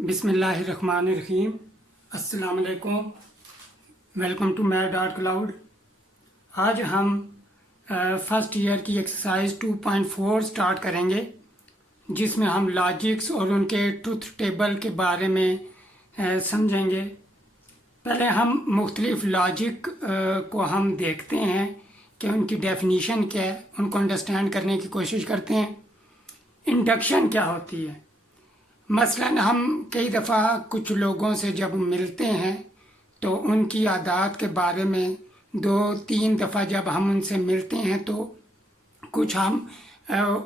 बिस्मिल्लाहिर्रहमानिर्रहीम। अस्सलाम वालेकुम। Welcome to Mad Art Cloud. आज हम फर्स्ट ईयर की एक्सरसाइज 2.4 स्टार्ट करेंगे, जिसमें हम लॉजिक्स और उनके ट्रुथ टेबल के बारे में समझेंगे। पहले हम मुख्तलिफ लॉजिक को हम देखते हैं कि उनकी डेफिनीशन क्या है, उनको अंडरस्टैंड करने की कोशिश करते हैं। इंडक्शन क्या होती है? मसलन हम कई दफ़ा कुछ लोगों से जब मिलते हैं तो उनकी आदत के बारे में 2-3 दफ़ा जब हम उनसे मिलते हैं तो कुछ हम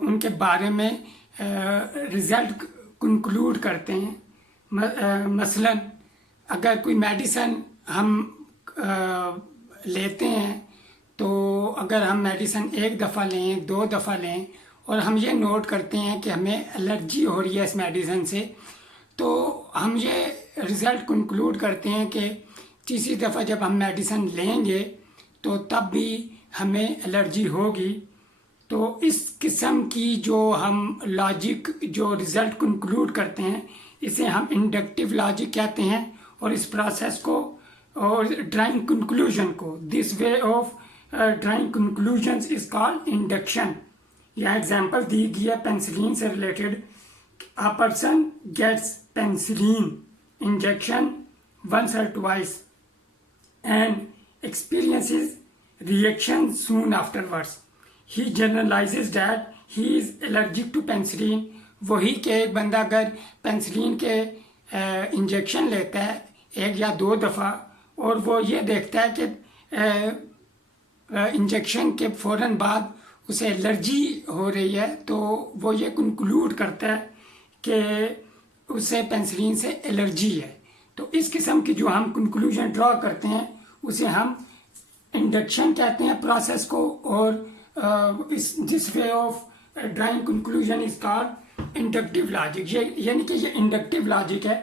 उनके बारे में रिज़ल्ट कंक्लूड करते हैं। मसलन अगर कोई मेडिसिन हम लेते हैं तो अगर हम मेडिसिन 1 दफ़ा लें, 2 दफ़ा लें और हम ये नोट करते हैं कि हमें एलर्जी हो रही है इस मेडिसिन से, तो हम ये रिज़ल्ट कंक्लूड करते हैं कि तीसरी दफ़ा जब हम मेडिसिन लेंगे तो तब भी हमें एलर्जी होगी। तो इस किस्म की जो हम लॉजिक जो रिज़ल्ट कंक्लूड करते हैं, इसे हम इंडक्टिव लॉजिक कहते हैं। और इस प्रोसेस को और ड्राइंग कंक्लूजन को, this way of drawing conclusions is called induction. यह एग्जाम्पल दी गई है पेंसिलिन से रिलेटेड। A person gets penicillin injection once or twice and experiences reaction soon afterwards. He generalizes that he is allergic to penicillin. वही कि एक बंदा अगर पेंसिलिन के इंजेक्शन लेता है 1 या 2 दफ़ा और वो ये देखता है कि इंजेक्शन के फ़ौरन बाद उसे एलर्जी हो रही है, तो वो ये कंक्लूड करता है कि उसे पेंसिलिन से एलर्जी है। तो इस किस्म की जो हम कंक्लूजन ड्रॉ करते हैं उसे हम इंडक्शन कहते हैं प्रोसेस को। और इस this way of drawing conclusion is called inductive logic. ये यानी कि ये इंडक्टिव लॉजिक है।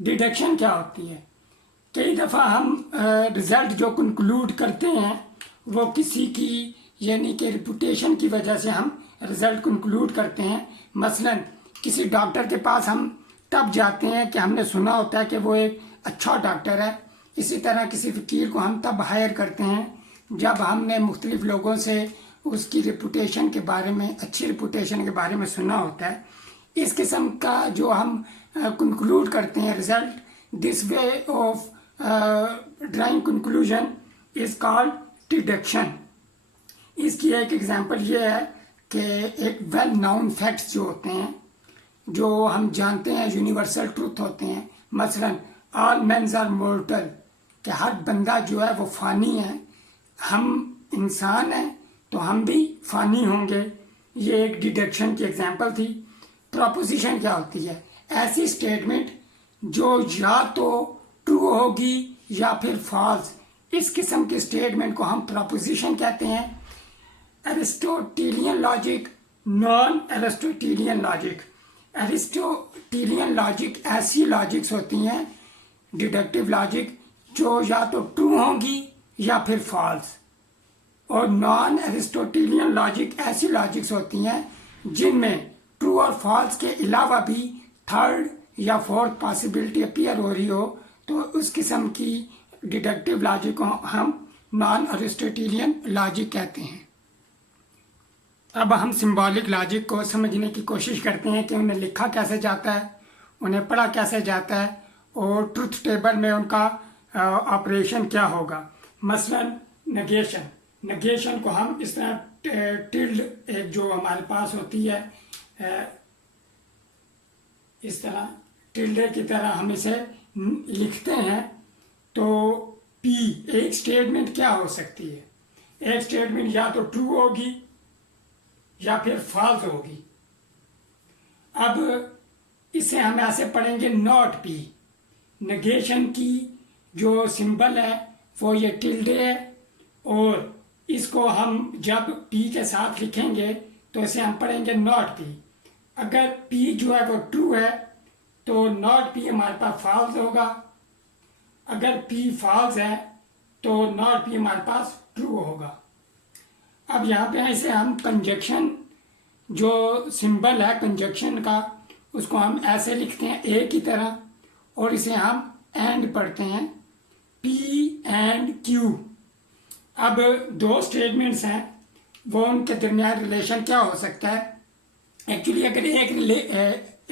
डिडक्शन क्या होती है? कई दफ़ा हम रिज़ल्ट जो कंक्लूड करते हैं वो किसी की यानी कि रिपुटेशन की वजह से हम रिज़ल्ट कंक्लूड करते हैं। मसलन किसी डॉक्टर के पास हम तब जाते हैं कि हमने सुना होता है कि वो एक अच्छा डॉक्टर है। इसी तरह किसी वकील को हम तब हायर करते हैं जब हमने मुख्तलिफ लोगों से उसकी रिपुटेशन के बारे में, अच्छी रिपुटेशन के बारे में सुना होता है। इस किस्म का जो हम कंक्लूड करते हैं result, this way of drawing conclusion is called deduction. इसकी एक एग्जांपल ये है कि एक वेल नाउन फैक्ट्स जो होते हैं, जो हम जानते हैं यूनिवर्सल ट्रूथ होते हैं। मसलन ऑल मेन्स आर मोर्टल, कि हर बंदा जो है वो फ़ानी है। हम इंसान हैं तो हम भी फ़ानी होंगे। ये एक डिडक्शन की एग्जांपल थी। प्रोपोजिशन क्या होती है? ऐसी स्टेटमेंट जो या तो ट्रू होगी या फिर फॉल्स। इस किस्म की स्टेटमेंट को हम प्रोपोजिशन कहते हैं। एरिस्टोटेलियन लॉजिक, नॉन एरिस्टोटेलियन लॉजिक। एरिस्टोटेलियन लॉजिक ऐसी लॉजिक्स होती हैं, डिडक्टिव लॉजिक, जो या तो ट्रू होंगी या फिर फॉल्स। और नॉन एरिस्टोटेलियन लॉजिक ऐसी लॉजिक्स होती हैं जिनमें ट्रू और फॉल्स के अलावा भी थर्ड या फोर्थ पॉसिबिलिटी अपीयर हो रही हो, तो उस किस्म की डिडक्टिव लॉजिक को हम नॉन एरिस्टोटेलियन लॉजिक कहते हैं। अब हम सिंबॉलिक लॉजिक को समझने की कोशिश करते हैं कि उन्हें लिखा कैसे जाता है, उन्हें पढ़ा कैसे जाता है और ट्रुथ टेबल में उनका ऑपरेशन क्या होगा। मसलन नेगेशन को हम इस तरह टिल्ड एक जो हमारे पास होती है, इस तरह टिल्डे की तरह हम इसे लिखते हैं। तो पी एक स्टेटमेंट क्या हो सकती है? एक स्टेटमेंट या तो ट्रू होगी या फिर फॉल्स होगी। अब इसे हम ऐसे पढ़ेंगे, नॉट पी। नेगेशन की जो सिंबल है वो ये टिल्डे है, और इसको हम जब पी के साथ लिखेंगे तो इसे हम पढ़ेंगे नॉट पी। अगर पी जो है वो ट्रू है तो नॉट पी हमारे पास फॉल्स होगा। अगर पी फॉल्स है तो नॉट पी हमारे पास ट्रू होगा। अब यहाँ पे इसे हम कंजक्शन जो सिंबल है कंजक्शन का उसको हम ऐसे लिखते हैं ए की तरह, और इसे हम एंड पढ़ते हैं पी एंड क्यू। अब दो स्टेटमेंट्स हैं, वो उनके दरमियान रिलेशन क्या हो सकता है? एक्चुअली अगर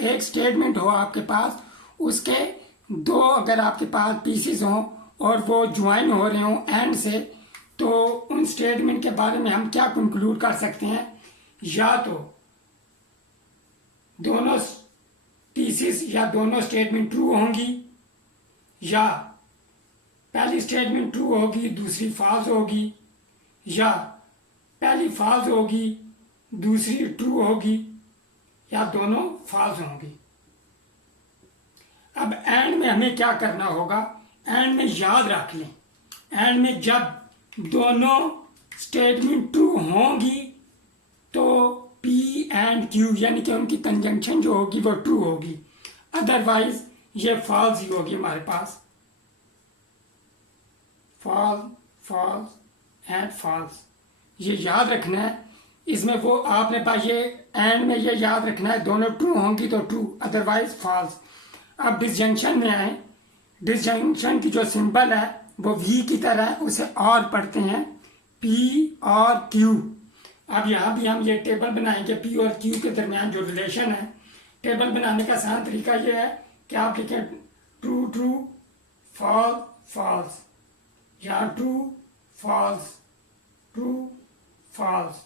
एक स्टेटमेंट हो आपके पास, उसके दो अगर आपके पास पीसेस हों और वो ज्वाइन हो रहे हों एंड से, तो उन स्टेटमेंट के बारे में हम क्या कंक्लूड कर सकते हैं? या तो दोनों पीसेस या दोनों स्टेटमेंट ट्रू होंगी, या पहली स्टेटमेंट ट्रू होगी दूसरी फॉल्स होगी, या पहली फॉल्स होगी दूसरी ट्रू होगी, या दोनों फॉल्स होंगी। अब एंड में हमें क्या करना होगा? एंड में याद रख लें, एंड में जब दोनों स्टेटमेंट ट्रू होंगी तो पी एंड क्यू यानी कि उनकी कंजंक्शन जो होगी वो ट्रू होगी, अदरवाइज ये फॉल्स ही होगी हमारे पास। फॉल्स फॉल्स एंड फॉल्स, ये याद रखना है। इसमें वो आपने पास ये एंड में ये याद रखना है, दोनों ट्रू होंगी तो ट्रू, अदरवाइज फॉल्स। अब डिसजंक्शन में आए, डिसजंक्शन की जो सिंबल है वो वी की तरह है, उसे और पढ़ते हैं पी और क्यू। अब यहाँ भी हम ये टेबल बनाएंगे, पी और क्यू के दरमियान जो रिलेशन है। टेबल बनाने का आसान तरीका ये है कि आप लिखें ट्रू ट्रू, फॉल्स फॉल्स, या ट्रू फॉल्स, ट्रू फॉल्स।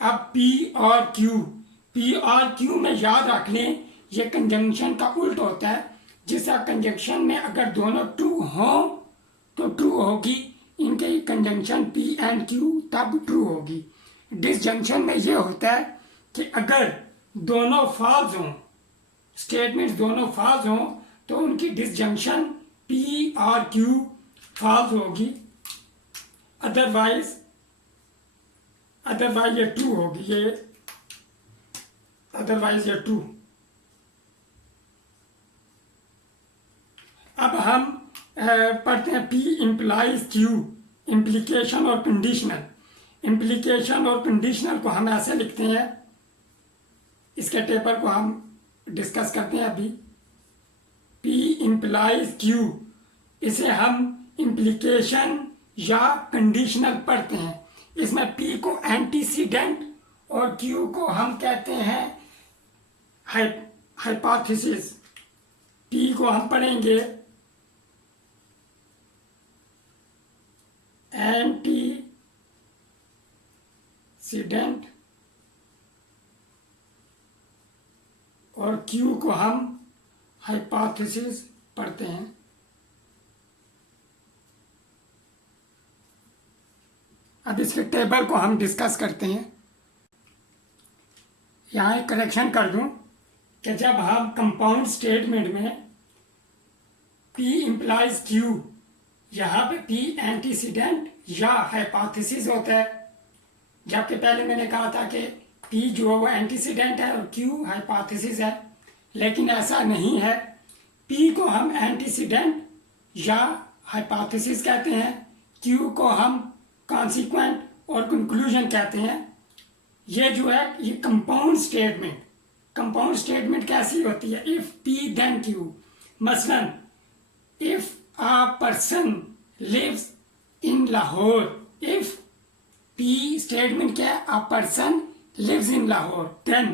अब पी और क्यू में याद रख लें, ये कंजंक्शन का उल्ट होता है, जिसका कंजंक्शन में अगर दोनों ट्रू हो तो ट्रू होगी, इनके कंजंक्शन पी एंड क्यू तब ट्रू होगी। डिसजंक्शन में ये होता है कि अगर दोनों फॉल्स हों, स्टेटमेंट्स दोनों फॉल्स हों, तो उनकी डिसजंक्शन पी और क्यू फॉल्स होगी, अदरवाइज ये ट्रू होगी, ये अदरवाइज ये ट्रू। अब हम पढ़ते हैं पी इम्प्लाइज क्यू, इम्प्लीकेशन और कंडीशनल। इम्प्लीकेशन और कंडीशनल को हम ऐसे लिखते हैं, इसके टेबल को हम डिस्कस करते हैं अभी। पी इम्प्लाइज क्यू, इसे हम इम्प्लीकेशन या कंडीशनल पढ़ते हैं। इसमें पी को एंटीसीडेंट और क्यू को हम कहते हैं हाइपोथेसिस। पी को हम पढ़ेंगे एंटीसीडेंट और क्यू को हम हाइपोथेसिस पढ़ते हैं। अब इसके टेबल को हम डिस्कस करते हैं। यहाँ एक करेक्शन कर दूं कि जब हम कंपाउंड स्टेटमेंट में पी इम्प्लाइज क्यू, यहाँ पे पी एंटीसीडेंट या हाइपोथेसिस होता है, जबकि पहले मैंने कहा था कि पी जो है वो एंटीसीडेंट है और क्यू हाइपोथेसिस है, लेकिन ऐसा नहीं है। पी को हम एंटीसीडेंट या हाइपोथेसिस कहते हैं, क्यू को हम कॉन्सिक्वेंट और कंक्लूजन कहते हैं। ये जो है ये कंपाउंड स्टेटमेंट कैसी होती है? If P then Q. मसलन if a person lives in Lahore, if P statement क्या है? A person lives in Lahore, then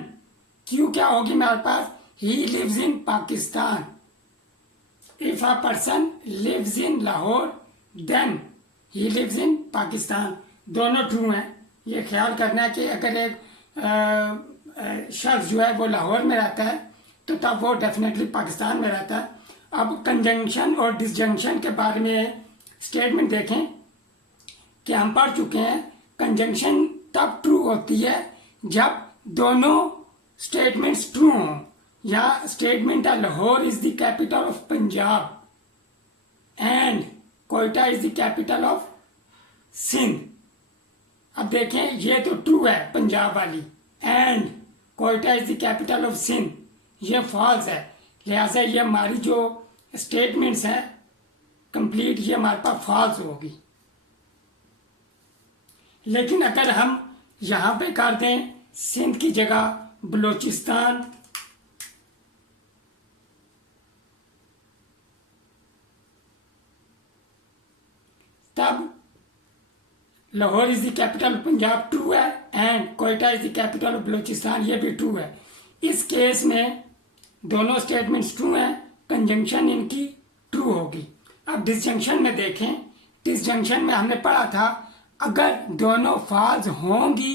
Q क्या होगी हमारे पास? He lives in Pakistan. If a person lives in Lahore then he lives in Pakistan, दोनों ट्रू हैं। ये ख्याल करना है कि अगर एक शख्स जो है वो लाहौर में रहता है तो तब वो डेफिनेटली पाकिस्तान में रहता है। अब कंजंक्शन और डिसजंक्शन के बारे में स्टेटमेंट देखें कि हम पढ़ चुके हैं, कंजंक्शन तब ट्रू होती है जब दोनों स्टेटमेंट्स ट्रू हों। या स्टेटमेंट है Lahore is the capital of Punjab and Quetta is the capital of Sindh. अब देखें ये तो ट्रू है पंजाब वाली, and Quetta is the capital of Sindh ये फॉल्स है, लिहाजा ये हमारी जो स्टेटमेंट्स हैं कंप्लीट ये हमारे पास फॉल्स होगी। लेकिन अगर हम यहाँ पे कर दें सिंध की जगह Balochistan Lahore is the capital of Punjab true है, and Quetta is the capital of Balochistan ये भी ट्रू है। इस केस में दोनों स्टेटमेंट्स ट्रू हैं, कंजंक्शन इनकी ट्रू होगी। अब डिसजंक्शन में देखें, डिसजंक्शन में हमने पढ़ा था अगर दोनों फॉल्स होंगी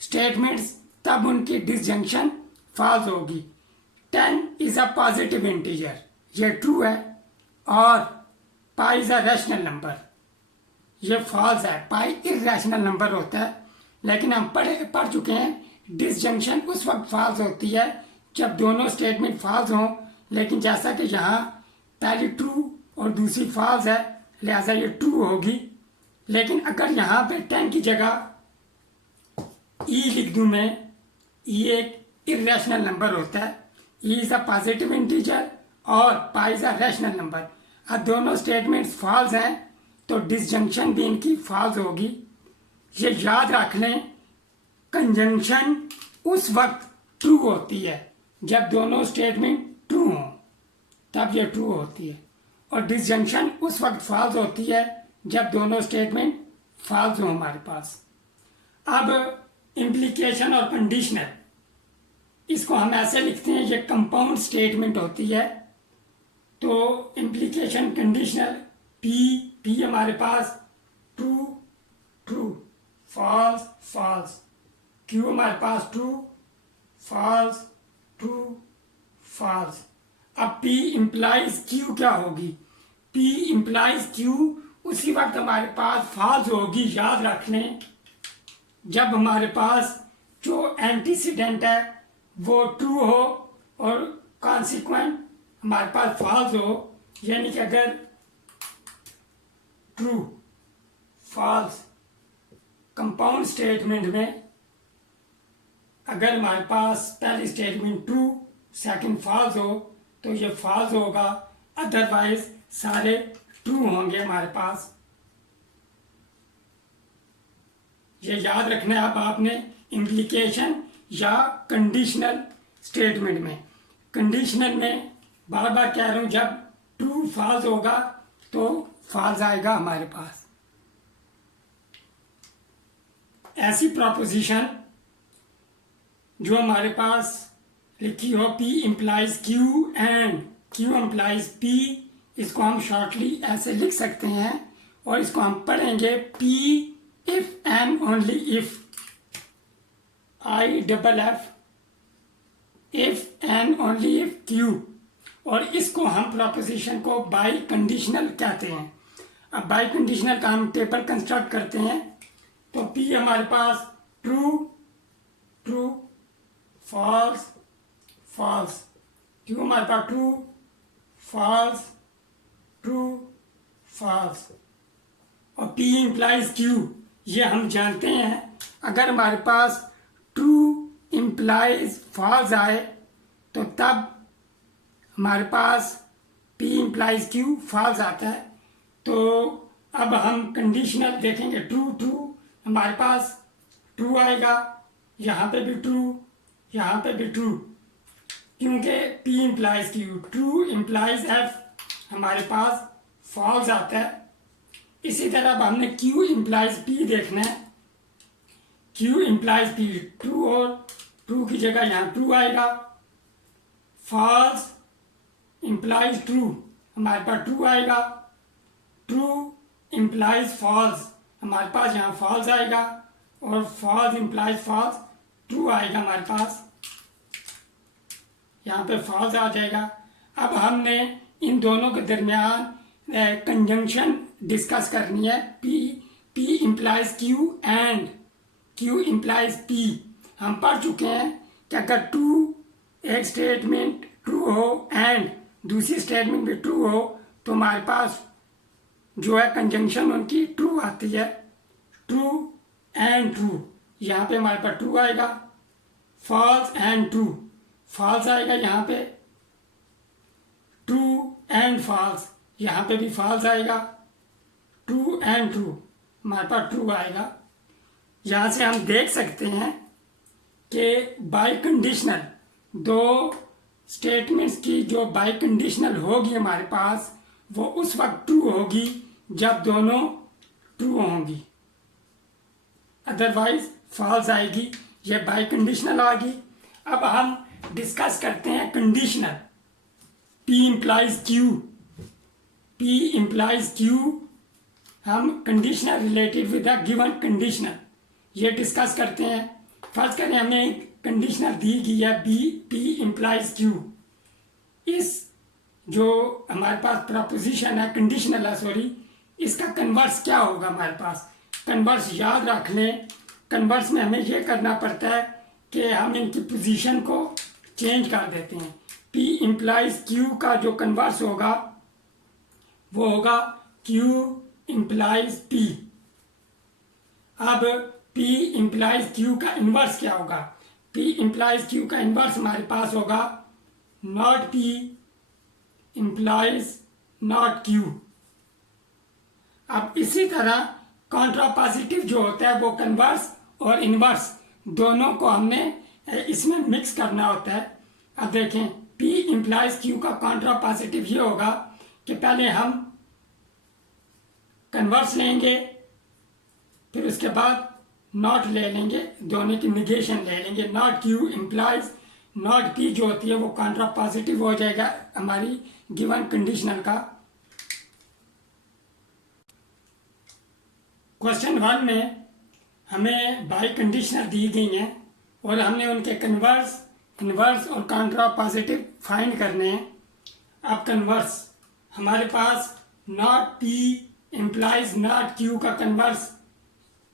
स्टेटमेंट्स तब उनकी डिसजंक्शन फॉल्स होगी। 10 इज़ अ पॉजिटिव इंटीजर, ये ट्रू है, और पाई इज़ अ रैशनल नंबर, ये फॉल्स है। पाई इरेशनल नंबर होता है, लेकिन हम पढ़ चुके हैं डिसजंक्शन उस वक्त फॉल्स होती है जब दोनों स्टेटमेंट फॉल्स हों, लेकिन जैसा कि यहाँ पहली ट्रू और दूसरी फॉल्स है, लिहाजा ये ट्रू होगी। लेकिन अगर यहाँ पे 10 की जगह ई लिख दूँ मैं, ई एक इरेशनल नंबर होता है, E is a positive integer और पाई इज़ अ रैशनल नंबर। अब दोनों स्टेटमेंट्स फॉल्स हैं तो डिसजंक्शन भी इनकी फॉल्स होगी। ये याद रख लें, कंजंक्शन उस वक्त ट्रू होती है जब दोनों स्टेटमेंट ट्रू हों, तब ये ट्रू होती है, और डिसजंक्शन उस वक्त फॉल्स होती है जब दोनों स्टेटमेंट फॉल्स हों हमारे पास। अब इम्प्लीकेशन और कंडीशनल, इसको हम ऐसे लिखते हैं, ये कंपाउंड स्टेटमेंट होती है। तो इम्प्लीकेशन कंडीशनल, पी हमारे पास true true false false, Q हमारे पास ट्रू फॉल्स ट्रू फॉल्स। अब पी इम्प्लाइज क्यू क्या होगी? पी इम्प्लाइज क्यू उसी वक्त हमारे पास फॉल्स होगी, याद रख लें, जब हमारे पास जो एंटीसीडेंट है वो ट्रू हो और कॉन्सिक्वेंट हमारे पास फॉल्स हो। यानी कि अगर ट्रू फॉल्स कंपाउंड स्टेटमेंट में अगर हमारे पास पहली स्टेटमेंट ट्रू सेकंड फॉल्स हो तो ये फॉल्स होगा, अदरवाइज सारे ट्रू होंगे हमारे पास। ये याद रखना है अब आपने इम्प्लीकेशन या कंडीशनल स्टेटमेंट में। कंडीशनल में बार बार कह रहा हूँ, जब ट्रू फॉल्स होगा तो फॉल्स आएगा हमारे पास। ऐसी प्रोपोजिशन जो हमारे पास लिखी हो P implies Q and Q implies P, इसको हम शॉर्टली ऐसे लिख सकते हैं और इसको हम पढ़ेंगे P if and only if, IFF if and only if Q, और इसको हम प्रोपोजिशन को बाई कंडीशनल कहते हैं। अब बाई कंडीशनल का हम टेबल कंस्ट्रक्ट करते हैं। तो P हमारे पास true true false false, Q हमारे पास ट्रू फॉल्स ट्रू फॉल्स, और P इम्प्लाइज Q, ये हम जानते हैं अगर हमारे पास ट्रू इम्प्लाइज फॉल्स आए तो तब हमारे पास P इम्प्लाइज Q फॉल्स आता है। तो अब हम कंडीशनल देखेंगे, ट्रू ट्रू हमारे पास ट्रू आएगा, यहाँ पे भी ट्रू, यहाँ पे भी ट्रू, क्योंकि P implies Q, true implies F हमारे पास फॉल्स आता है। इसी तरह अब हमने Q इम्प्लाइज P देखना है। Q इम्प्लाइज P ट्रू, और ट्रू की जगह यहाँ ट्रू आएगा। फॉल्स इम्प्लाइज ट्रू, हमारे पास ट्रू आएगा। ट्रू इम्प्लाइज फॉल्स, हमारे पास यहाँ फॉल्स आएगा, और फॉल्स इम्प्लाइज फॉल्स ट्रू आएगा हमारे पास, यहाँ पे फॉल्स आ जाएगा। अब हमने इन दोनों के दरमियान कंजंक्शन डिस्कस करनी है। P implies Q and Q implies P। हम पढ़ चुके हैं कि अगर ट्रू एक स्टेटमेंट ट्रू हो एंड दूसरी स्टेटमेंट भी ट्रू हो तो हमारे पास जो है कंजंक्शन उनकी ट्रू आती है, ट्रू एंड ट्रू। यहाँ पे हमारे पास ट्रू आएगा, फॉल्स एंड ट्रू, फॉल्स आएगा यहाँ पे, ट्रू एंड फॉल्स, यहाँ पे भी फॉल्स आएगा, ट्रू एंड ट्रू, हमारे पास ट्रू आएगा। यहाँ से हम देख सकते हैं कि बाई कंडीशनल दो स्टेटमेंट्स की जो बाई कंडीशनल होगी हमारे पास, वो उस वक्त ट्रू होगी जब दोनों ट्रू होंगी। अब बाई कंडीशनल में हम देखेंगे, बाई कंडीशनल में हम देखेंगे कि P implies Q, Q implies P, और इसको हम प्रोपोजिशन को बाई कंडीशनल कहते हैं। P implies Q, Q implies P, P implies Q, और P implies Q, Q implies Q, और इसको हम अदरवाइज फॉल्स आएगी। ये बाई कंडीशनल आ गई। अब हम डिस्कस करते हैं conditional. P implies Q, P implies Q, हम conditional related with the given conditional ये डिस्कस करते हैं। फर्स्ट करें, हमें एक कंडीशनल दी गई है बी, P implies Q। इस जो हमारे पास प्रपोजिशन है, कंडीशनल है सॉरी, इसका कन्वर्स क्या होगा हमारे पास? कन्वर्स याद रख लें। कन्वर्स में हमें यह करना पड़ता है कि हम इनकी पोजीशन को चेंज कर देते हैं। P implies Q का जो कन्वर्स होगा वो होगा Q implies P। अब P implies Q का इन्वर्स क्या होगा? P implies Q का इन्वर्स हमारे पास होगा not P implies not Q। अब इसी तरह कॉन्ट्रापोजिटिव जो होता है वो कन्वर्स और इन्वर्स दोनों को हमने इसमें मिक्स करना होता है। अब देखें, P implies Q का कॉन्ट्रापोजिटिव ये होगा कि पहले हम कन्वर्स लेंगे, फिर उसके बाद नॉट ले लेंगे, दोनों की निगेशन ले लेंगे। Not Q implies not P जो होती है वो कॉन्ट्रापोजिटिव हो जाएगा हमारी गिवन कंडीशनल का। क्वेश्चन 1 में हमें बाई कंडीशनल दी गई हैं और हमने उनके कन्वर्स, इन्वर्स और कॉन्ट्रापोजिटिव फाइंड करने हैं। अब कन्वर्स हमारे पास not P implies not Q का कन्वर्स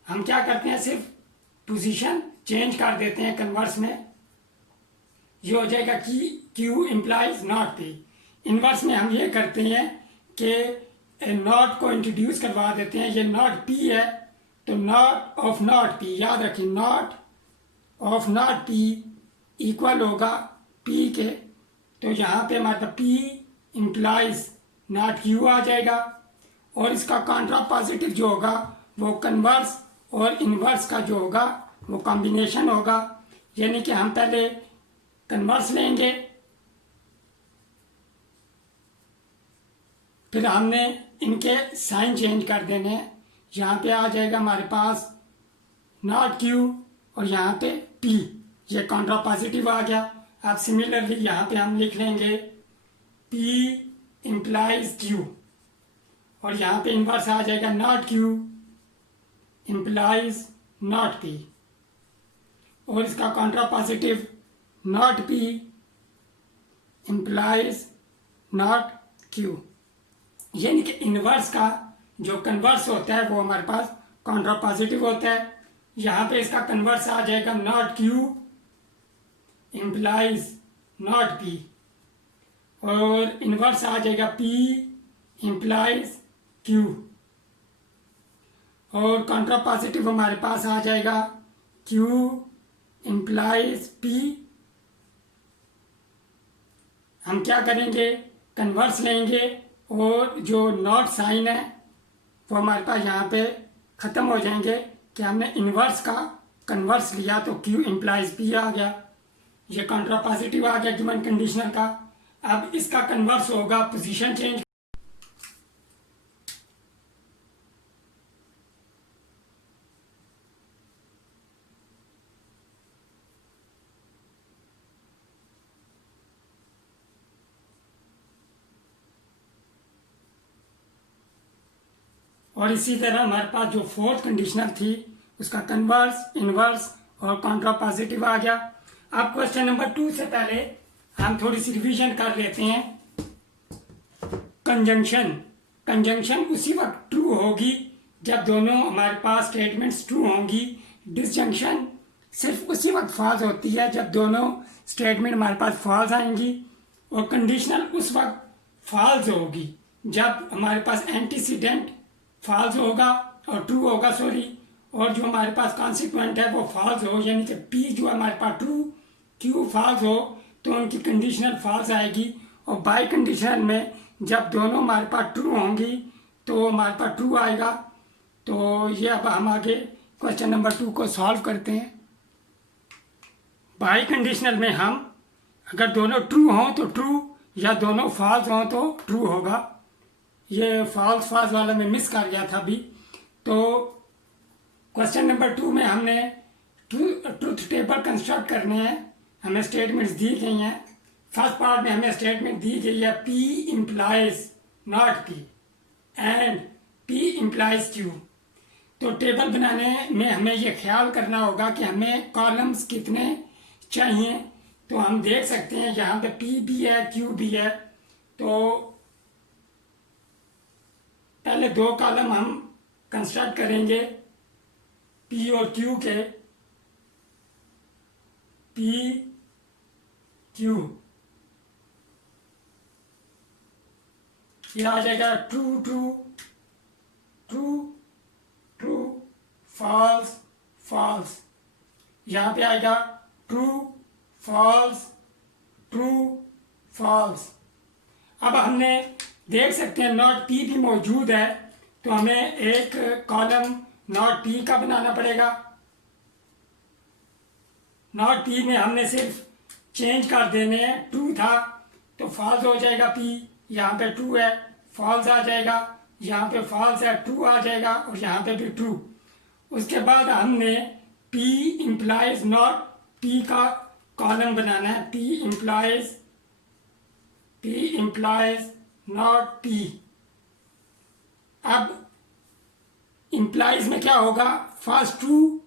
हम क्या करते हैं, सिर्फ पोजीशन चेंज कर देते हैं कन्वर्स में। ये हो जाएगा कि Q implies not P। Inverse में हम ये करते हैं कि नॉट को इंट्रोड्यूस करवा देते हैं। ये नॉट P है तो नॉट ऑफ नॉट P, याद रखिए not of not P equal होगा P के। तो यहाँ पे हमारे पास P implies नॉट Q आ जाएगा और इसका कॉन्ट्रापोजिटिव जो होगा वो कन्वर्स और इन्वर्स का जो होगा वो कॉम्बिनेशन होगा। यानी कि हम पहले कन्वर्स लेंगे, फिर हमने इनके साइन चेंज कर देने हैं। यहाँ पे आ जाएगा हमारे पास नॉट Q और यहाँ पे P, ये कॉन्ट्रापोजिटिव आ गया। अब सिमिलरली यहाँ पे हम लिख लेंगे P implies Q और यहाँ पे इन्वर्स आ जाएगा not Q implies not P और इसका contrapositive not P implies not Q। यानी कि इन्वर्स का जो कन्वर्स होता है वो हमारे पास कॉन्ट्रापोजिटिव होता है। यहाँ पे इसका कन्वर्स आ जाएगा not Q implies not P और इन्वर्स आ जाएगा P implies Q और कॉन्ट्रापोजिटिव हमारे पास आ जाएगा Q implies P। हम क्या करेंगे, कन्वर्स लेंगे और जो नॉट साइन है वो हमारे पास यहाँ पे ख़त्म हो जाएंगे कि हमने इन्वर्स का कन्वर्स लिया तो Q implies P आ गया। ये कॉन्ट्रापोजिटिव आ गया गिवन कंडीशनल का। अब इसका कन्वर्स होगा पोजीशन चेंज। और इसी तरह हमारे पास जो फोर्थ कंडीशनल थी उसका कन्वर्स, इन्वर्स और कॉन्ट्रापोजिटिव आ गया। अब क्वेश्चन नंबर 2 से पहले हम थोड़ी सी रिवीजन कर लेते हैं। कंजंक्शन, कंजंक्शन उसी वक्त ट्रू होगी जब दोनों हमारे पास स्टेटमेंट्स ट्रू होंगी। डिसजंक्शन सिर्फ उसी वक्त फॉल्स होती है जब दोनों स्टेटमेंट हमारे पास फॉल्स आएंगी और कंडीशनल उस वक्त फॉल्स होगी जब हमारे पास एंटीसीडेंट फॉल्स होगा और ट्रू होगा सॉरी, और जो हमारे पास कॉन्सिक्वेंट है वो फॉल्स हो। यानी कि P जो हमारे पास ट्रू, Q फॉल्स हो तो उनकी कंडीशनल फॉल्स आएगी। और बाई कंडीशनल में जब दोनों हमारे पास ट्रू होंगी तो हमारे पास ट्रू आएगा। तो ये अब हम आगे क्वेश्चन नंबर 2 को सॉल्व करते हैं। बाई कंडीशनल में हम अगर दोनों ट्रू हों तो ट्रू या दोनों फॉल्स हों तो ट्रू होगा। ये फॉल्स वाला मैं मिस कर गया था अभी। तो क्वेश्चन नंबर 2 में हमने ट्रूथ टेबल कंस्ट्रक्ट करने हैं। हमें स्टेटमेंट्स दी गई हैं। फर्स्ट पार्ट में हमें स्टेटमेंट दी गई है P implies not P and P implies Q। तो टेबल बनाने में हमें ये ख्याल करना होगा कि हमें कॉलम्स कितने चाहिए। तो हम देख सकते हैं यहाँ पे P भी है Q भी है। तो पहले 2 कॉलम हम कंस्ट्रक्ट करेंगे P और Q के। P Q ये आ जाएगा true true true true false false. यहाँ पे आएगा ट्रू फॉल्स ट्रू फॉल्स। अब हमने देख सकते हैं नॉट P भी मौजूद है, तो हमें एक कॉलम नॉट P का बनाना पड़ेगा। नॉट P में हमने सिर्फ चेंज कर देने हैं। ट्रू था तो फॉल्स हो जाएगा P, यहाँ पे ट्रू है फॉल्स आ जाएगा, यहाँ पे फॉल्स है ट्रू आ जाएगा और यहाँ पे भी ट्रू। उसके बाद हमने P इम्प्लाइज नॉट P का कॉलम बनाना है। P implies not P। अब इम्प्लाइज में क्या होगा, first true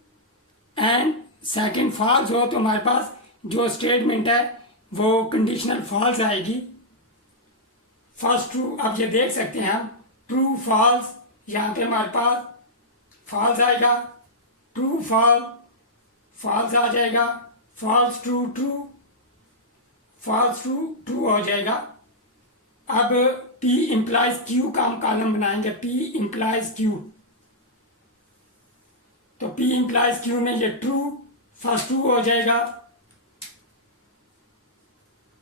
and second false हो तो हमारे पास जो स्टेटमेंट है वो कंडीशनल फॉल्स आएगी। फर्स्ट ट्रू, अब ये देख सकते हैं हम ट्रू फॉल्स, यहाँ पे हमारे पास फॉल्स आएगा, ट्रू फॉल्स आ जाएगा, false true true false true true हो जाएगा। अब P इम्प्लाइज Q का हम कॉलम बनाएंगे। P इम्प्लाइज Q, तो P इम्प्लाइज Q में ये ट्रू फर्स्ट ट्रू हो जाएगा,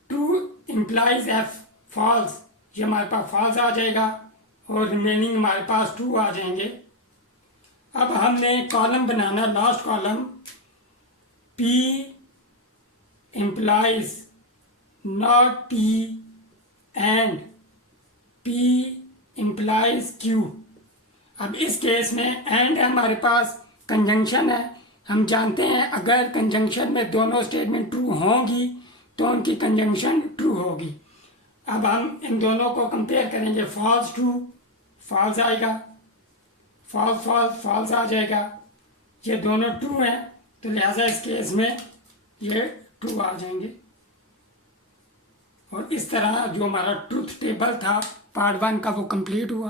ट्रू इम्प्लाइज F फॉल्स, ये हमारे पास फॉल्स आ जाएगा और रिमेनिंग हमारे पास ट्रू आ जाएंगे। अब हमने column banana last column P implies not P and P implies Q। अब इस केस में एंड हमारे पास कंजंक्शन है। हम जानते हैं अगर कंजंक्शन में दोनों स्टेटमेंट ट्रू होंगी तो उनकी कंजंक्शन ट्रू होगी। अब हम इन दोनों को कंपेयर करेंगे। फॉल्स ट्रू फॉल्स आएगा, फॉल्स फॉल्स फॉल्स आ जाएगा। ये दोनों ट्रू हैं तो लिहाजा इस केस में ये ट्रू आ जाएंगे। और इस तरह जो हमारा ट्रूथ टेबल था पार्ट 1 का वो कंप्लीट हुआ।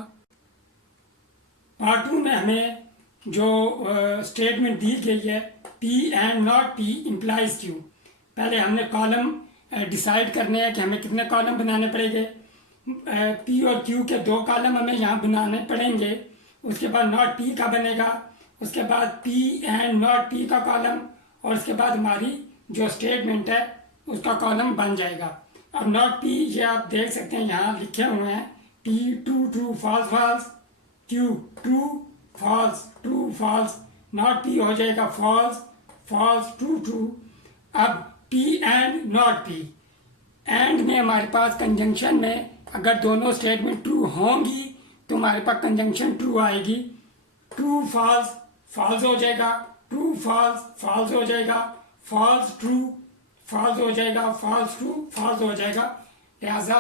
पार्ट 2 में हमें जो स्टेटमेंट दी गई है P and not P implies Q। पहले हमने कॉलम डिसाइड करने हैं कि हमें कितने कॉलम बनाने पड़ेंगे। P और Q के 2 कॉलम हमें यहाँ बनाने पड़ेंगे। उसके बाद नॉट P का बनेगा, उसके बाद P एंड नॉट P का कॉलम, और उसके बाद हमारी जो स्टेटमेंट है उसका कॉलम बन जाएगा। अब नॉट P ये आप देख सकते हैं यहाँ लिखे हुए हैं P true true false false, Q true false, not P हो जाएगा फॉल्स फॉल्स ट्रू ट्रू। अब P and not P, and में हमारे पास कंजंक्शन में अगर दोनों स्टेटमेंट ट्रू होंगी तो हमारे पास कंजंक्शन ट्रू आएगी। ट्रू फॉल्स फॉल्स हो जाएगा, ट्रू फॉल्स फॉल्स हो जाएगा, फॉल्स ट्रू फॉल्स हो जाएगा, फॉल्स ट्रू फॉल्स हो जाएगा। लिहाजा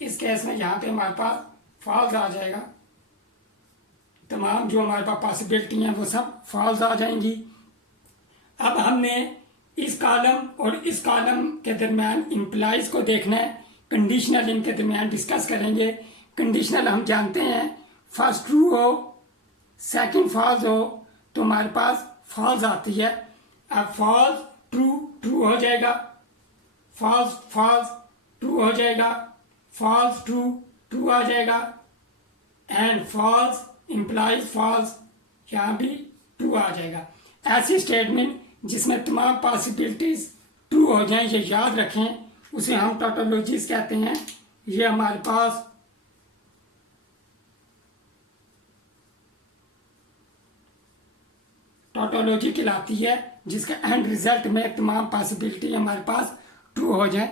इस केस में यहाँ पे हमारे पास फॉल्स आ जाएगा। तमाम जो हमारे पास पॉसिबिलिटी हैं वो सब फॉल्स आ जाएंगी। अब हमने इस कॉलम और इस कॉलम के दरमियान इम्प्लाइज को देखना है। कंडीशनल इनके दरमियान डिस्कस करेंगे। कंडीशनल हम जानते हैं फर्स्ट ट्रू हो सेकंड फॉल्स हो तो हमारे पास फॉल्स आती है। अब फॉल्स ट्रू ट्रू हो जाएगा, फॉल्स फॉल्स ट्रू हो जाएगा, फॉल्स ट्रू ट्रू आ जाएगा, एंड फॉल्स इम्प्लाइज फॉल्स, यहाँ भी ट्रू आ जाएगा। ऐसी स्टेटमेंट जिसमें तमाम पॉसिबिलिटीज ट्रू हो जाएं, ये याद रखें, उसे हम टोटोलॉजीज कहते हैं। ये हमारे पास टोटोलॉजी कहलाती है, जिसका एंड रिजल्ट में तमाम पॉसिबिलिटी हमारे पास ट्रू हो जाए।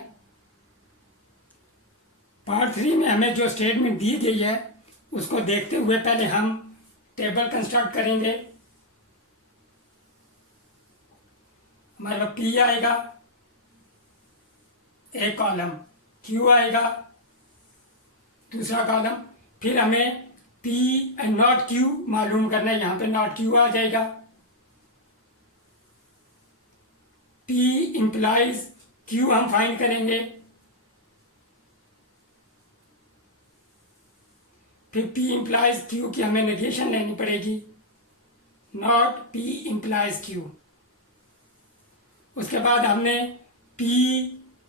पार्ट 3 में हमें जो स्टेटमेंट दी गई है उसको देखते हुए पहले हम टेबल कंस्ट्रक्ट करेंगे। हमारे पास P आएगा एक कॉलम, Q आएगा दूसरा कॉलम, फिर हमें P एंड नॉट Q मालूम करना है, यहाँ पे नॉट Q आ जाएगा। P इंप्लाइज Q हम फाइंड करेंगे, फिर P इंप्लाइज Q की हमें नेगेशन लेनी पड़ेगी, नॉट P इंप्लाइज Q। उसके बाद हमने P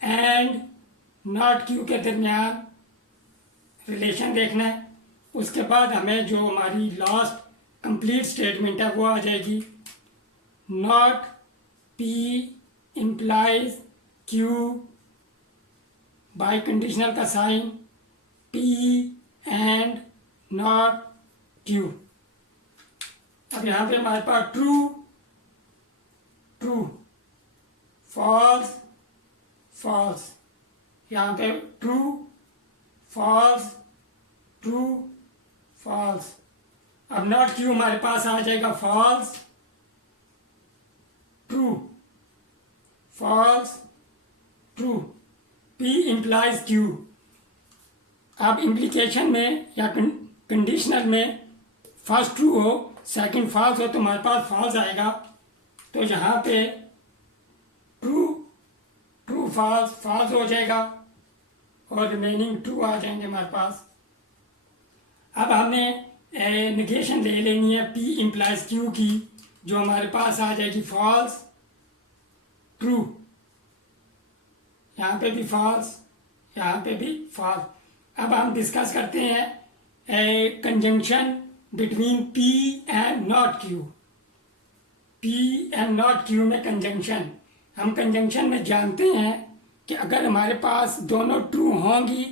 एंड नॉट Q के दरमियान रिलेशन देखना है। उसके बाद हमें जो हमारी लास्ट कंप्लीट स्टेटमेंट है वो आ जाएगी, not P implies Q by conditional का sign P and not Q। अब यहाँ पे हमारे पास ट्रू ट्रू, फॉल्स फॉल्स, यहाँ पे ट्रू फॉल्स ट्रू फॉल्स। अब नॉट Q हमारे पास आ जाएगा false true false true, P implies Q। अब इम्प्लीकेशन में या कंडीशनल में फर्स्ट ट्रू हो सेकंड फॉल्स हो तो हमारे पास फॉल्स आएगा, तो यहाँ पे ट्रू ट्रू फॉल्स फॉल्स हो जाएगा और रिमेनिंग ट्रू आ जाएंगे हमारे पास। अब हमने नेगेशन ले लेनी है P इंप्लाइज Q की, जो हमारे पास आ जाएगी फॉल्स ट्रू, यहाँ पे भी फॉल्स यहाँ पे भी फॉल्स। अब हम डिस्कस करते हैं conjunction between P and not Q। P and not Q में कंजंक्शन, हम कंजंक्शन में जानते हैं कि अगर हमारे पास दोनों ट्रू होंगी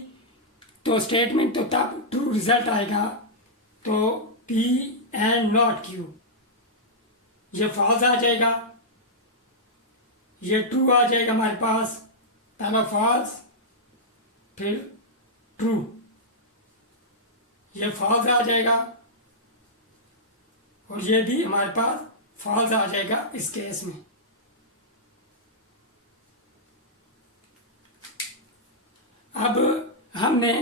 तो स्टेटमेंट तो तब ट्रू रिजल्ट आएगा, तो P एंड नॉट Q, ये फॉल्स आ जाएगा, ये ट्रू आ जाएगा हमारे पास, पहला फॉल्स फिर ट्रू, ये फॉल्स आ जाएगा और ये भी हमारे पास फॉल्स आ जाएगा इस केस में। अब हमने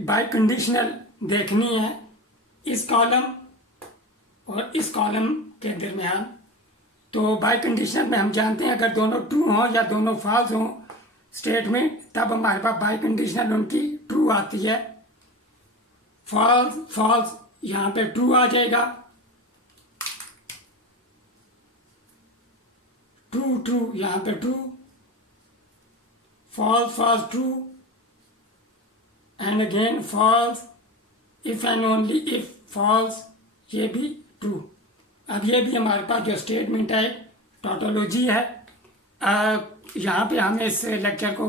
बाय कंडीशनल देखनी है इस कॉलम और इस कॉलम के दरमियान। तो बाय कंडीशनल में हम जानते हैं अगर दोनों ट्रू हों या दोनों फॉल्स हों स्टेटमेंट, तब हमारे पास बाय कंडीशनल उनकी ट्रू आती है। फॉल्स फॉल्स यहाँ पे ट्रू आ जाएगा, ट्रू ट्रू यहाँ पे true, false false true and again false, if and only if false, ये भी true। अब ये भी हमारे पास जो स्टेटमेंट है टोटोलॉजी है। यहाँ पे हम इस लेक्चर को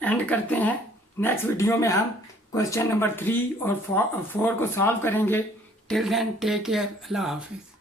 एंड करते हैं। नेक्स्ट वीडियो में हम क्वेश्चन नंबर 3 और 4 को सॉल्व करेंगे। टिल देन टेक केयर, अल्लाह हाफिज़।